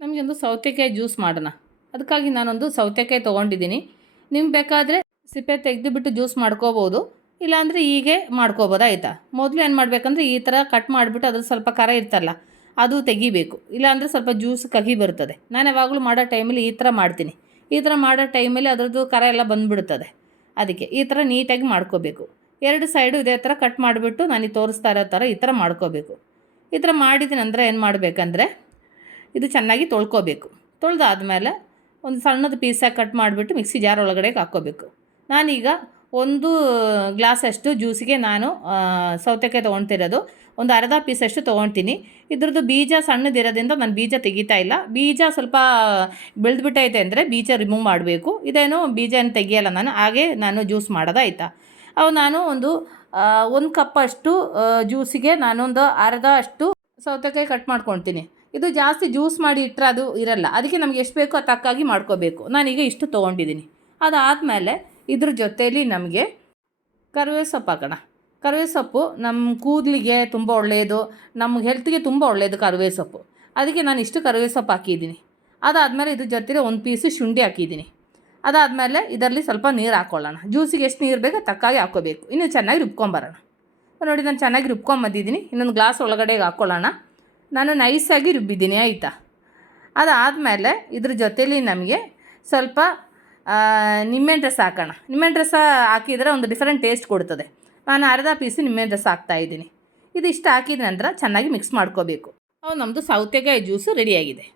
ನಮಗೆ ಒಂದು ಸೌತೆಕಾಯಿ ಜ್ಯೂಸ್ ಮಾಡೋಣ. ಅದಕ್ಕಾಗಿ ನಾನೊಂದು ಸೌತೆಕಾಯಿ ತೊಗೊಂಡಿದ್ದೀನಿ. ನಿಮ್ಗೆ ಬೇಕಾದರೆ ಸಿಪ್ಪೆ ತೆಗೆದುಬಿಟ್ಟು ಜ್ಯೂಸ್ ಮಾಡ್ಕೋಬೋದು, ಇಲ್ಲಾಂದರೆ ಹೀಗೆ ಮಾಡ್ಕೋಬೋದು ಆಯಿತಾ. ಮೊದಲು ಏನು ಮಾಡಬೇಕಂದ್ರೆ ಈ ಥರ ಕಟ್ ಮಾಡಿಬಿಟ್ಟು ಅದ್ರ ಸ್ವಲ್ಪ ಕರ ಇರ್ತಲ್ಲ ಅದು ತೆಗಿಬೇಕು, ಇಲ್ಲಾಂದರೆ ಸ್ವಲ್ಪ ಜ್ಯೂಸ್ ಕಹಿ ಬರ್ತದೆ. ನಾನು ಯಾವಾಗಲೂ ಮಾಡೋ ಟೈಮಲ್ಲಿ ಈ ಥರ ಮಾಡ್ತೀನಿ. ಈ ಥರ ಮಾಡೋ ಟೈಮಲ್ಲಿ ಅದರದ್ದು ಕರ ಎಲ್ಲ ಬಂದುಬಿಡ್ತದೆ. ಅದಕ್ಕೆ ಈ ಥರ ನೀಟಾಗಿ ಮಾಡ್ಕೋಬೇಕು. ಎರಡು ಸೈಡು ಇದೇ ಥರ ಕಟ್ ಮಾಡಿಬಿಟ್ಟು ನಾನು ತೋರಿಸ್ತಾ ಇರೋ ಥರ ಈ ಥರ ಮಾಡ್ಕೋಬೇಕು. ಈ ಥರ ಮಾಡಿದ ನಂತರ ಏನು ಮಾಡಬೇಕಂದ್ರೆ ಇದು ಚೆನ್ನಾಗಿ ತೊಳ್ಕೊಬೇಕು. ತೊಳೆದಾದ್ಮೇಲೆ ಒಂದು ಸಣ್ಣದು ಪೀಸಾಗಿ ಕಟ್ ಮಾಡಿಬಿಟ್ಟು ಮಿಕ್ಸಿ ಜಾರ್ ಒಳಗಡೆ ಹಾಕ್ಕೋಬೇಕು. ನಾನೀಗ 1 ಗ್ಲಾಸಷ್ಟು ಜ್ಯೂಸಿಗೆ ನಾನು ಸೌತೆಕಾಯಿ ತೊಗೊಳ್ತಿರೋದು ಒಂದು ಅರ್ಧ ಪೀಸಷ್ಟು ತೊಗೊಳ್ತೀನಿ. ಇದ್ರದ್ದು ಬೀಜ ಸಣ್ಣದಿರೋದ್ರಿಂದ ನಾನು ಬೀಜ ತೆಗಿತಾ ಇಲ್ಲ. ಬೀಜ ಸ್ವಲ್ಪ ಬೆಳೆದ್ಬಿಟ್ಟೈತೆ ಅಂದರೆ ಬೀಜ ರಿಮೂವ್ ಮಾಡಬೇಕು. ಇದೇನು ಬೀಜ ಏನು ತೆಗಿಯಲ್ಲ ನಾನು, ಹಾಗೆ ನಾನು ಜ್ಯೂಸ್ ಮಾಡೋದಾಯ್ತಾ. ಅವು ನಾನು ಒಂದು ಕಪ್ಪಷ್ಟು ಜ್ಯೂಸಿಗೆ ನಾನೊಂದು ಅರ್ಧ ಅಷ್ಟು ಸೌತೆಕಾಯಿ ಕಟ್ ಮಾಡ್ಕೊಳ್ತೀನಿ. ಇದು ಜಾಸ್ತಿ ಜ್ಯೂಸ್ ಮಾಡಿ ಇಟ್ಟರೆ ಅದು ಇರಲ್ಲ, ಅದಕ್ಕೆ ನಮಗೆ ಎಷ್ಟು ಬೇಕೋ ಅದು ತಕ್ಕಾಗಿ ಮಾಡ್ಕೋಬೇಕು. ನಾನೀಗ ಇಷ್ಟು ತೊಗೊಂಡಿದ್ದೀನಿ. ಅದಾದಮೇಲೆ ಇದ್ರ ಜೊತೆಯಲ್ಲಿ ನಮಗೆ ಕರಿಬೇವು ಸೊಪ್ಪು ಹಾಕೋಣ. ಕರಿಬೇವು ಸೊಪ್ಪು ನಮ್ಮ ಕೂದಲಿಗೆ ತುಂಬ ಒಳ್ಳೆಯದು, ನಮ್ಮ ಹೆಲ್ತ್ಗೆ ತುಂಬ ಒಳ್ಳೆಯದು ಕರಿಬೇವು ಸೊಪ್ಪು. ಅದಕ್ಕೆ ನಾನು ಇಷ್ಟು ಕರಿಬೇವು ಸೊಪ್ಪು ಹಾಕಿದ್ದೀನಿ. ಅದಾದಮೇಲೆ ಇದ್ರ ಜೊತೆಗೆ 1 ಪೀಸು ಶುಂಠಿ ಹಾಕಿದ್ದೀನಿ. ಅದಾದಮೇಲೆ ಇದರಲ್ಲಿ ಸ್ವಲ್ಪ ನೀರು ಹಾಕ್ಕೊಳ್ಳೋಣ. ಜ್ಯೂಸಿಗೆ ಎಷ್ಟು ನೀರು ಬೇಕೋ ತಕ್ಕಾಗಿ ಹಾಕ್ಕೋಬೇಕು. ಇನ್ನು ಚೆನ್ನಾಗಿ ರುಬ್ಕೊಂಬರೋಣ. ನೋಡಿ ನಾನು ಚೆನ್ನಾಗಿ ರುಬ್ಕೊಂಬಂದಿದ್ದೀನಿ. ಇನ್ನೊಂದು ಗ್ಲಾಸ್ ಒಳಗಡೆ ಹಾಕ್ಕೊಳ್ಳೋಣ. ನಾನು ನೈಸಾಗಿ ರುಬ್ಬಿದ್ದೀನಿ ಆಯಿತಾ. ಅದಾದಮೇಲೆ ಇದ್ರ ಜೊತೇಲಿ ನಮಗೆ ಸ್ವಲ್ಪ ನಿಂಬೆಹಣ್ಣು ರಸ ಹಾಕೋಣ. ನಿಂಬೆಹಣ್ಣು ರಸ ಹಾಕಿದರೆ ಒಂದು ಡಿಫರೆಂಟ್ ಟೇಸ್ಟ್ ಕೊಡ್ತದೆ. ನಾನು ಅರ್ಧ ಪೀಸು ನಿಂಬೆಹಣ್ಣು ರಸ ಹಾಕ್ತಾಯಿದ್ದೀನಿ. ಇದಿಷ್ಟು ಹಾಕಿದ ನಂತರ ಚೆನ್ನಾಗಿ ಮಿಕ್ಸ್ ಮಾಡ್ಕೋಬೇಕು. ನಮ್ಮದು ಸೌತೆಕಾಯಿ ಜ್ಯೂಸು ರೆಡಿಯಾಗಿದೆ.